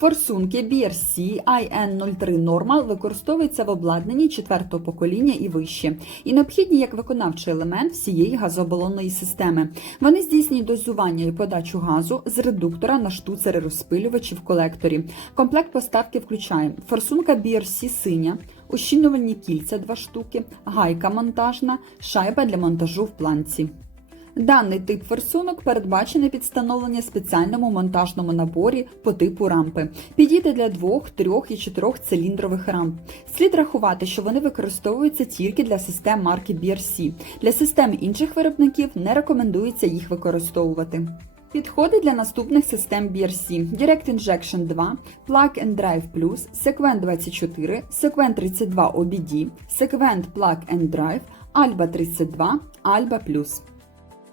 Форсунки BRC IN03 Normal використовуються в обладнанні четвертого покоління і вище, і необхідні як виконавчий елемент всієї газооболонної системи. Вони здійснюють дозування і подачу газу з редуктора на штуцери розпилювачі в колекторі. Комплект поставки включає форсунка BRC синя, ущільнювальні кільця 2 штуки, гайка монтажна, шайба для монтажу в планці. Даний тип форсунок передбачений під встановлення спеціальному монтажному наборі по типу рампи. Підійде для двох, трьох і чотирьох циліндрових рамп. Слід рахувати, що вони використовуються тільки для систем марки BRC. Для систем інших виробників не рекомендується їх використовувати. Підходи для наступних систем BRC Direct Injection 2, Plug and Drive Plus, Sequent 24, Sequent 32 OBD, Sequent Plug and Drive, Alba 32, Alba Plus.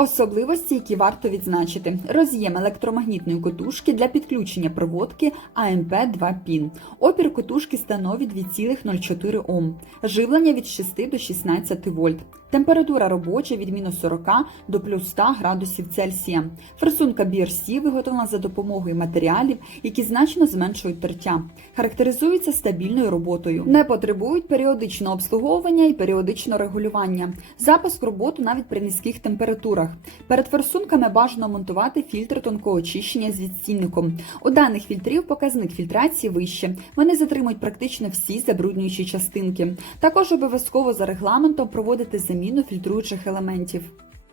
Особливості, які варто відзначити: роз'єм електромагнітної котушки для підключення проводки amp 2 пін. Опір котушки становить 2,04 Ом. Живлення від 6 до 16 вольт. Температура робоча від мінус 40 до плюс 100 градусів Цельсія. Форсунка BRC виготовлена за допомогою матеріалів, які значно зменшують тертя. Характеризуються стабільною роботою, не потребують періодичного обслуговування і періодичного регулювання. Запуск роботу навіть при низьких температурах. Перед форсунками бажано монтувати фільтр тонкого очищення з відстійником. У даних фільтрів показник фільтрації вище. Вони затримують практично всі забруднюючі частинки. Також обов'язково за регламентом проводити заміну фільтруючих елементів.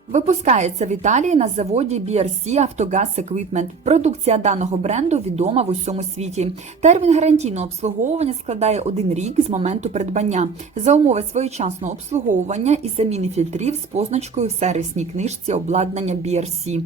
Випускається в Італії на заводі BRC Autogas Equipment. Продукція даного бренду відома в усьому світі. Термін гарантійного обслуговування складає один рік з моменту придбання за умови своєчасного обслуговування і заміни фільтрів з позначкою в сервісній книжці обладнання BRC.